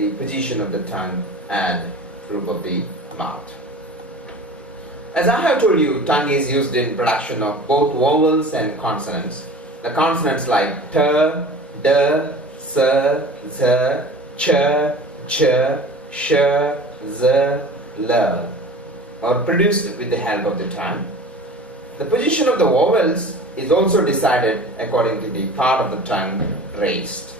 the position of the tongue and roof of the mouth. As I have told you, tongue is used in production of both vowels and consonants. The consonants like t, d, s, z, ch, ch, sh, z, l are produced with the help of the tongue. The position of the vowels is also decided according to the part of the tongue raised.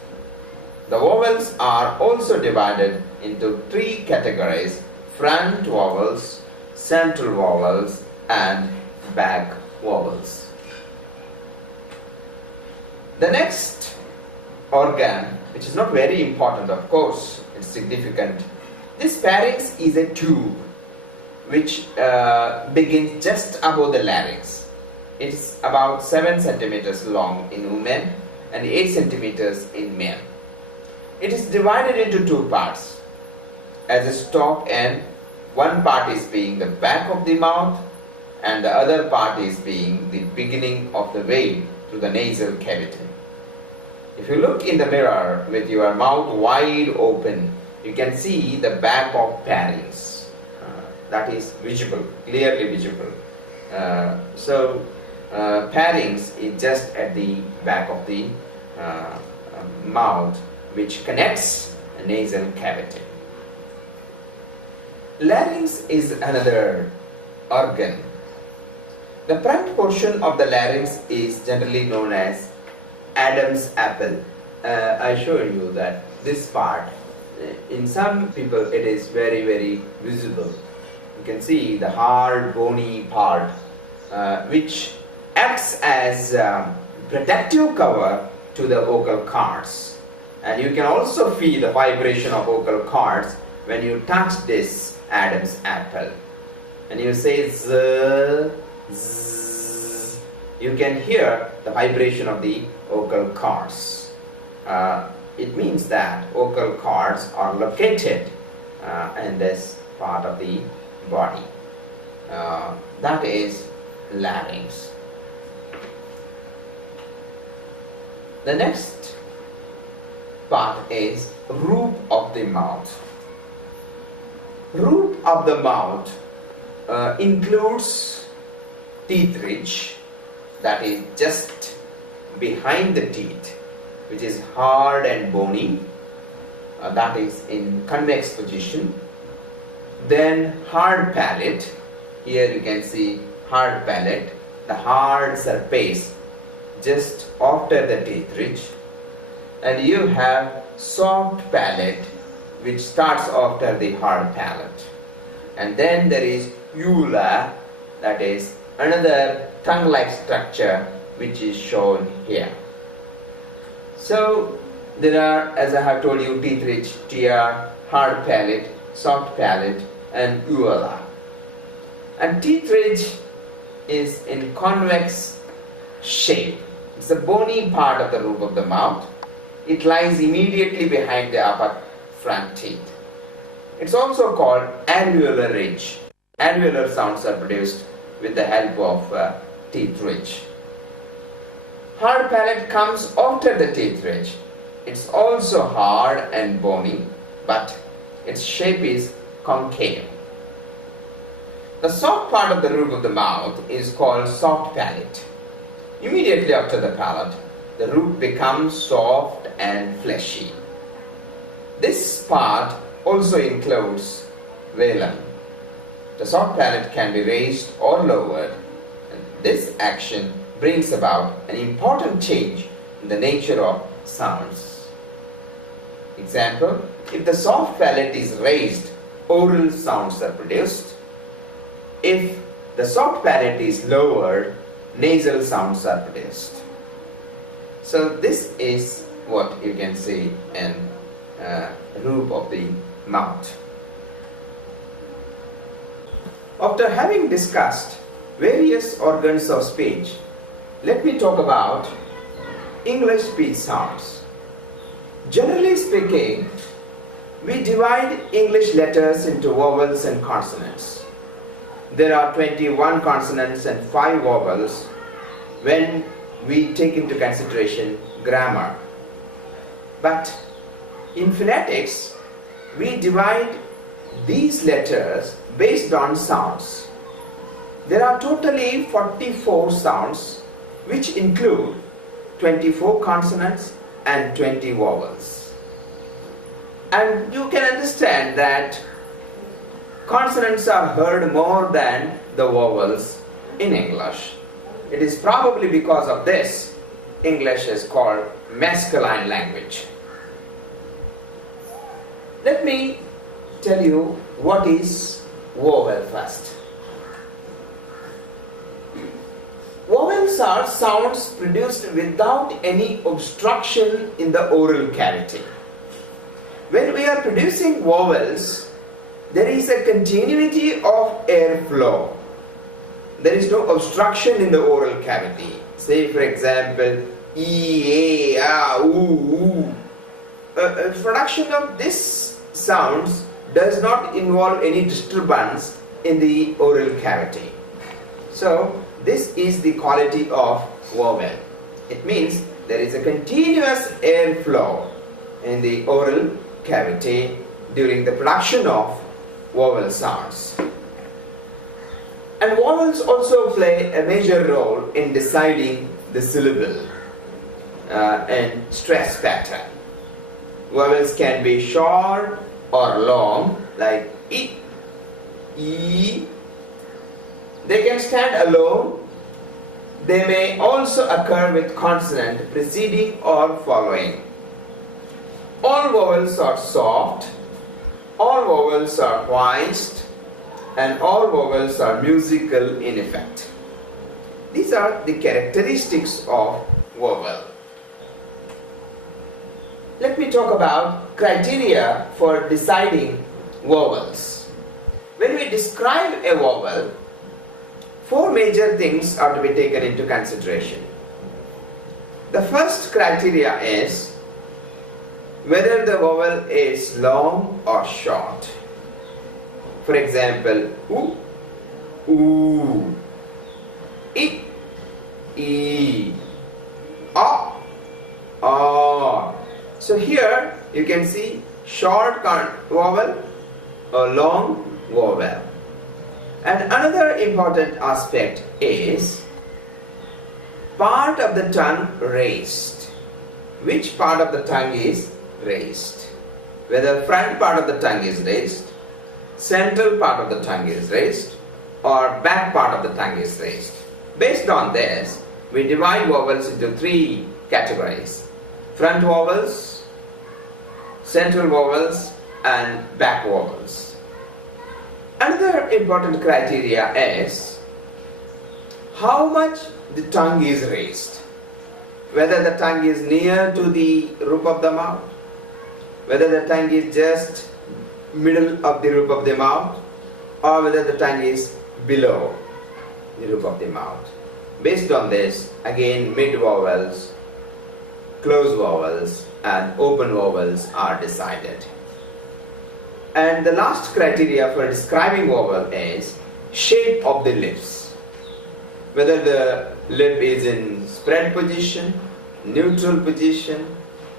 The vowels are also divided into three categories: front vowels, central vowels, and back vowels. The next organ, which is not very important, of course, it's significant. This Perixx is a tube which begins just above the larynx. It is about 7 centimeters long in women and 8 centimeters in men. It is divided into two parts. As a stop end, one part is being the back of the mouth and the other part is being the beginning of the way through the nasal cavity. If you look in the mirror with your mouth wide open, you can see the back of Perixx. That is visible, clearly visible. Perixx is just at the back of the mouth, which connects a nasal cavity. Larynx is another organ. The front portion of the larynx is generally known as Adam's apple. I assure you that this part, in some people it is very, very visible. You can see the hard, bony part, which acts as a protective cover to the vocal cords. And you can also feel the vibration of vocal cords when you touch this Adam's apple. And you say z, z, you can hear the vibration of the vocal cords. It means that vocal cords are located in this part of the body. That is larynx. The next part is roof of the mouth. Roof of the mouth includes teeth ridge, that is just behind the teeth, which is hard and bony, that is in convex position. Then hard palate. Here you can see hard palate, the hard surface just after the teeth ridge. And you have soft palate, which starts after the hard palate. And then there is uvula, that is another tongue-like structure which is shown here. So there are, as I have told you, teeth ridge, tear, hard palate, soft palate, and uvula. And teeth ridge is in convex shape. It's the bony part of the roof of the mouth. It lies immediately behind the upper front teeth. It's also called alveolar ridge. Alveolar sounds are produced with the help of teeth ridge. Hard palate comes after the teeth ridge. It's also hard and bony, but its shape is concave. The soft part of the roof of the mouth is called soft palate. Immediately after the palate, the roof becomes soft and fleshy. This part also includes velum. The soft palate can be raised or lowered, and this action brings about an important change in the nature of sounds. Example, if the soft palate is raised, oral sounds are produced. If the soft palate is lowered, nasal sounds are produced. So this is what you can see in roof of the mouth. After having discussed various organs of speech, let me talk about English speech sounds. Generally speaking, we divide English letters into vowels and consonants. There are 21 consonants and 5 vowels when we take into consideration grammar. But in phonetics, we divide these letters based on sounds. There are totally 44 sounds, which include 24 consonants and 20 vowels. And you can understand that consonants are heard more than the vowels in English. It is probably because of this English is called masculine language. Let me tell you what is vowel first. Vowels are sounds produced without any obstruction in the oral cavity. When we are producing vowels, there is a continuity of airflow. There is no obstruction in the oral cavity. Say, for example, E, A, A, Oo. Production of these sounds does not involve any disturbance in the oral cavity. So, this is the quality of vowel. It means there is a continuous airflow in the oral cavity during the production of vowel sounds. And vowels also play a major role in deciding the syllable and stress pattern. Vowels can be short or long, like I, E. They can stand alone. They may also occur with consonant preceding or following. All vowels are soft, all vowels are poised, and all vowels are musical in effect. These are the characteristics of vowel. Let me talk about criteria for deciding vowels. When we describe a vowel, 4 major things are to be taken into consideration. The first criteria is whether the vowel is long or short. For example, U, Oo, I, E, A, A. So here you can see short vowel or long vowel. And another important aspect is part of the tongue raised. Which part of the tongue is raised? Whether front part of the tongue is raised, central part of the tongue is raised, or back part of the tongue is raised. Based on this, we divide vowels into 3 categories: front vowels, central vowels, and back vowels. Another important criteria is how much the tongue is raised. Whether the tongue is near to the roof of the mouth, whether the tongue is just middle of the roof of the mouth, or whether the tongue is below the roof of the mouth. Based on this, again, mid vowels, closed vowels, and open vowels are decided. And the last criteria for describing vowel is shape of the lips. Whether the lip is in spread position, neutral position,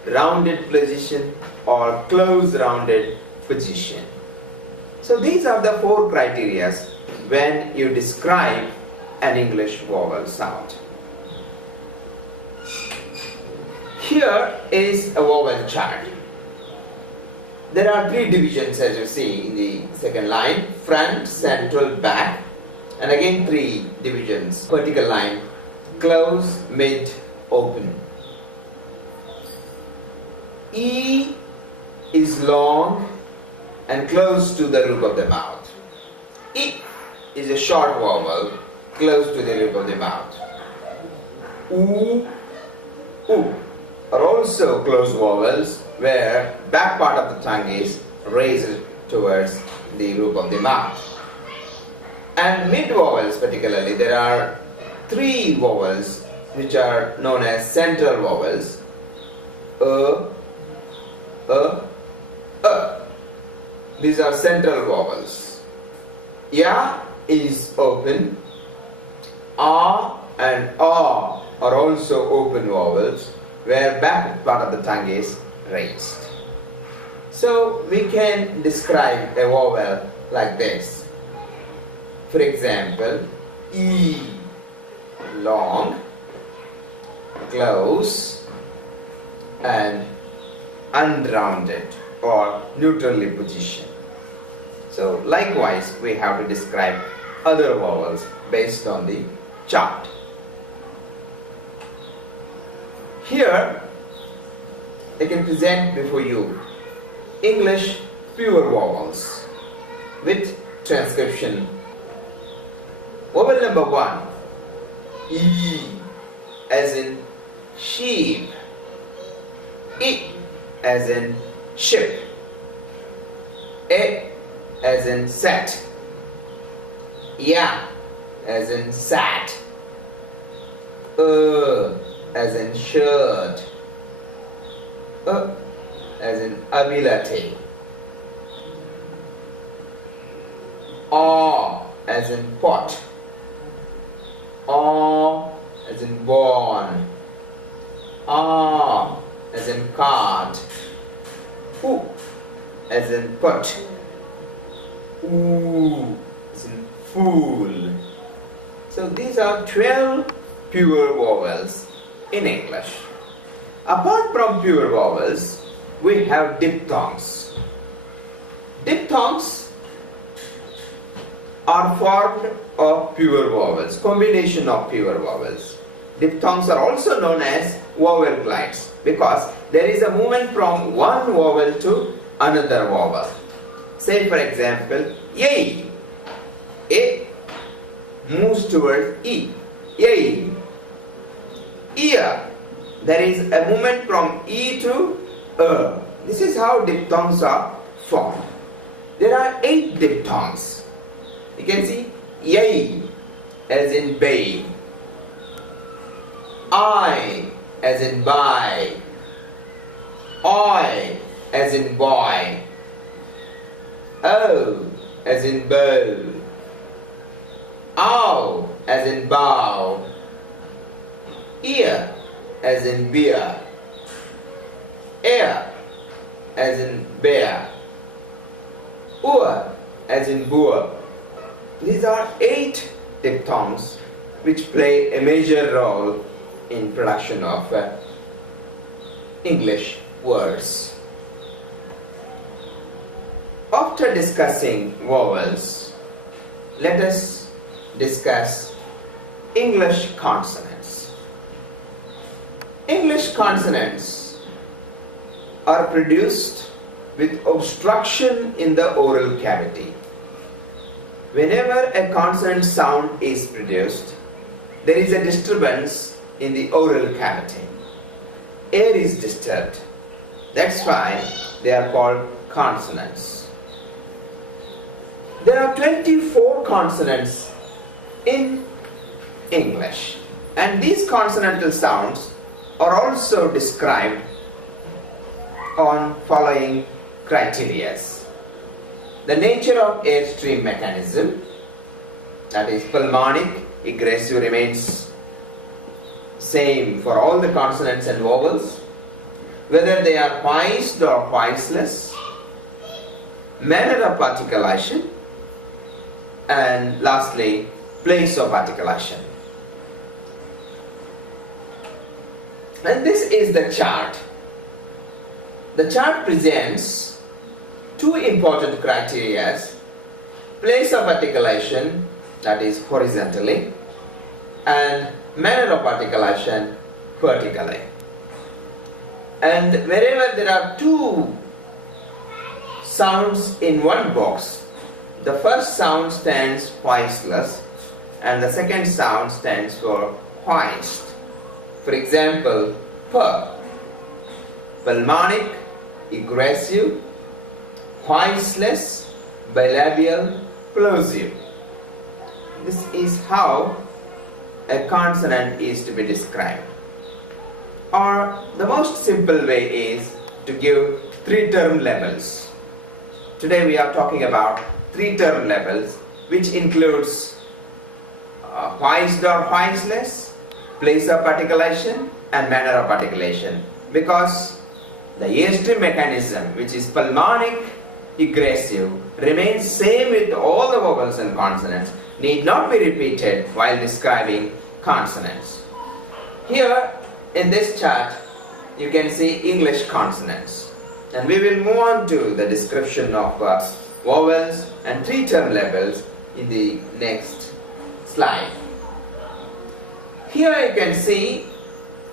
rounded position, or close rounded position. So these are the 4 criteria when you describe an English vowel sound. Here is a vowel chart. There are 3 divisions, as you see in the second line: front, central, back, and again 3 divisions: vertical line, close, mid, open. E is long and close to the roof of the mouth. I is a short vowel, close to the roof of the mouth. Oo, oo are also closed vowels, where back part of the tongue is raised towards the roof of the mouth. And mid vowels particularly, there are 3 vowels which are known as central vowels: These are central vowels. Ya is open. A and A are also open vowels, where back part of the tongue is raised. So we can describe a vowel like this. For example, E, long, close, and unrounded or neutrally positioned. So likewise, we have to describe other vowels based on the chart. Here, I can present before you English pure vowels with transcription. Vowel number 1, E as in sheep, I as in ship, A as in set, Ya as in sat, as in shirt, as in ability, as in pot, as in born, as in cart, as in put, as in fool. So these are 12 pure vowels in English. Apart from pure vowels, we have diphthongs. Diphthongs are formed of pure vowels, combination of pure vowels. Diphthongs are also known as vowel glides because there is a movement from one vowel to another vowel. Say for example, yay. A moves towards E. Yay. Ear. There is a movement from E to This is how diphthongs are formed. There are 8 diphthongs. You can see yay as in bay, I as in buy, oi as in boy, o as in bow, ow as in bow, ear as in beer, air as in bear, as in boor. These are 8 diphthongs which play a major role in production of English words. After discussing vowels, let us discuss English consonants. English consonants are produced with obstruction in the oral cavity. Whenever a consonant sound is produced, there is a disturbance in the oral cavity. Air is disturbed. That's why they are called consonants. There are 24 consonants in English, and these consonantal sounds are also described on following criteria. The nature of airstream mechanism, that is pulmonic, aggressive, remains same for all the consonants and vowels, whether they are poised or poiseless, manner of articulation, and lastly, place of articulation. And this is the chart. The chart presents 2 important criteria: place of articulation, that is horizontally, and manner of articulation, vertically. And wherever there are 2 sounds in one box, the first sound stands voiceless and the second sound stands for hoist. For example, pulmonic, aggressive, voiceless, bilabial, plosive. This is how a consonant is to be described. Or the most simple way is to give 3-term levels. Today we are talking about 3-term levels, which includes voiced or voiceless, place of articulation, and manner of articulation. Because The ear-stream mechanism, which is pulmonic egressive, remains same with all the vowels and consonants, need not be repeated while describing consonants. Here in this chart you can see English consonants, and we will move on to the description of vowels and three-term labels in the next slide. Here you can see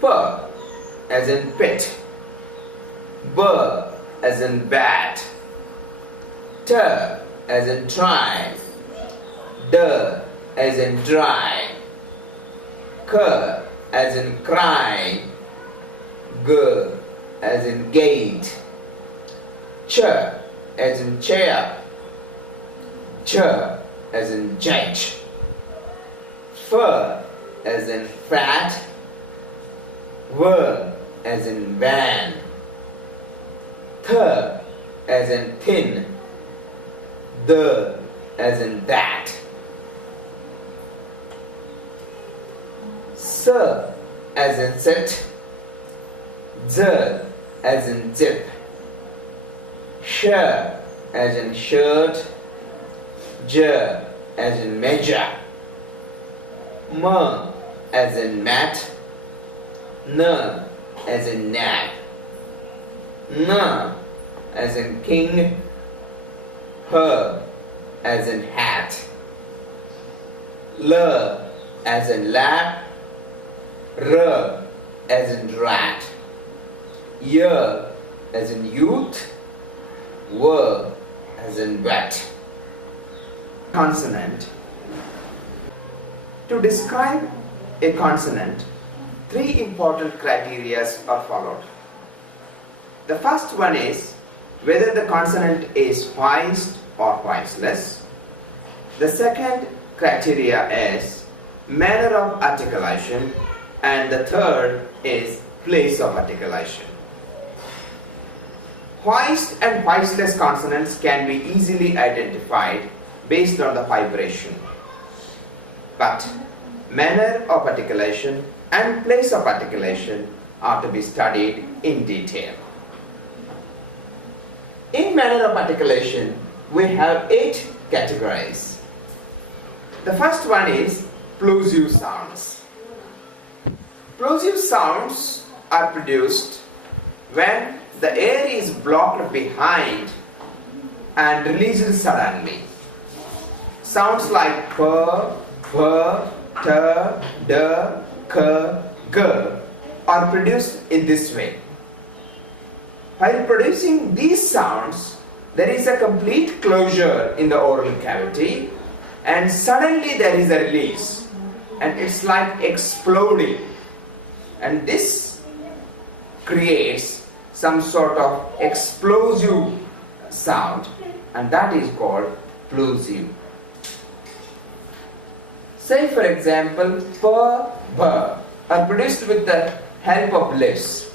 P as in pit, B as in bat, T as in try, D as in dry, K as in cry, G as in gate, Ch as in chair, Ch as in judge, F as in fat, V as in van, Th as in thin, D as in that, S as in sit, Z as in zip, Sh as in shirt, J as in measure, M as in mat, N as in nap, N as in king, H as in hat, L as in lap, R as in rat, Y as in youth, W as in wet. Consonant. To describe a consonant, three important criteria are followed. The first one is whether the consonant is voiced or voiceless. The second criteria is manner of articulation, and the third is place of articulation. Voiced and voiceless consonants can be easily identified based on the vibration, but manner of articulation and place of articulation are to be studied in detail. In manner of articulation, we have 8 categories. The first one is plosive sounds. Plosive sounds are produced when the air is blocked behind and released suddenly. Sounds like P, P, T, D, K, G are produced in this way. While producing these sounds, there is a complete closure in the oral cavity, and suddenly there is a release, and it's like exploding, and this creates some sort of explosive sound, and that is called plosive. Say for example, P, B are produced with the help of lips.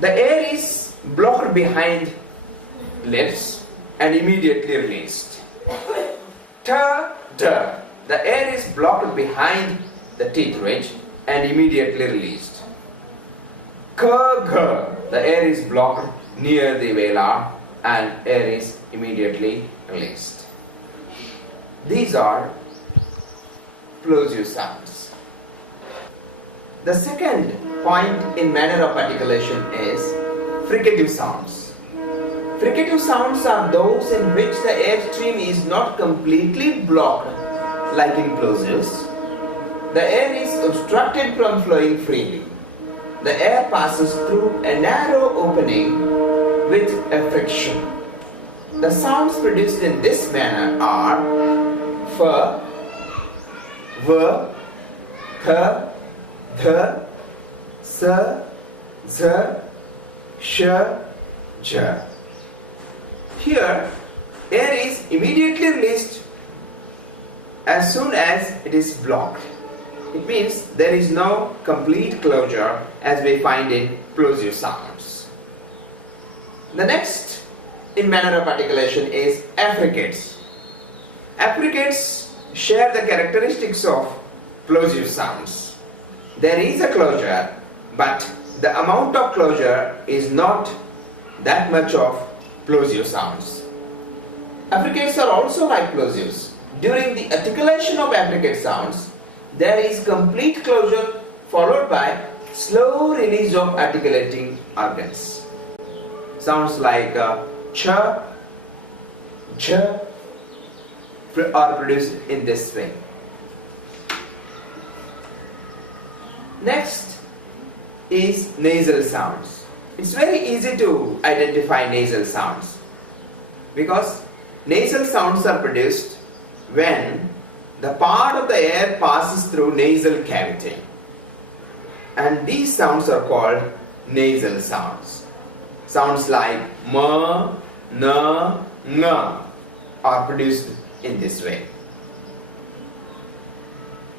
The air is blocked behind lips and immediately released. T, D, the air is blocked behind the teeth ridge and immediately released. K, G, the air is blocked near the velar and air is immediately released. These are plosive sounds. The second point in manner of articulation is fricative sounds. Fricative sounds are those in which the airstream is not completely blocked like in plosives. The air is obstructed from flowing freely. The air passes through a narrow opening with a friction. The sounds produced in this manner are F, V, Th, Th, S, Z, Sh, J. Here, air is immediately released as soon as it is blocked. It means there is no complete closure as we find in plosive sounds. The next in manner of articulation is affricates. Affricates share the characteristics of plosive sounds. There is a closure, but the amount of closure is not that much of plosive sounds. Affricates are also like plosives. During the articulation of affricate sounds, there is complete closure followed by slow release of articulating organs. Sounds like ch, j are produced in this way. Next is nasal sounds. It's very easy to identify nasal sounds because nasal sounds are produced when the part of the air passes through nasal cavity, and these sounds are called nasal sounds. Sounds like m, n, ng are produced in this way.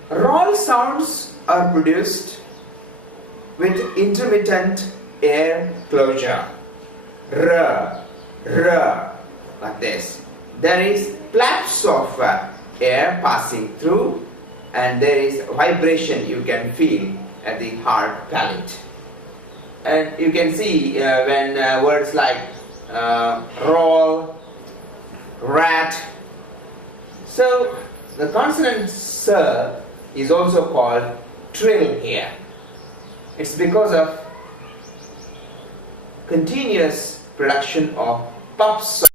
Roll sounds are produced with intermittent air closure. R, r, like this. There is flaps of air passing through, and there is vibration you can feel at the hard palate. And you can see when words like roll, rat. So the consonant s is also called trill here. It's because of continuous production of puffs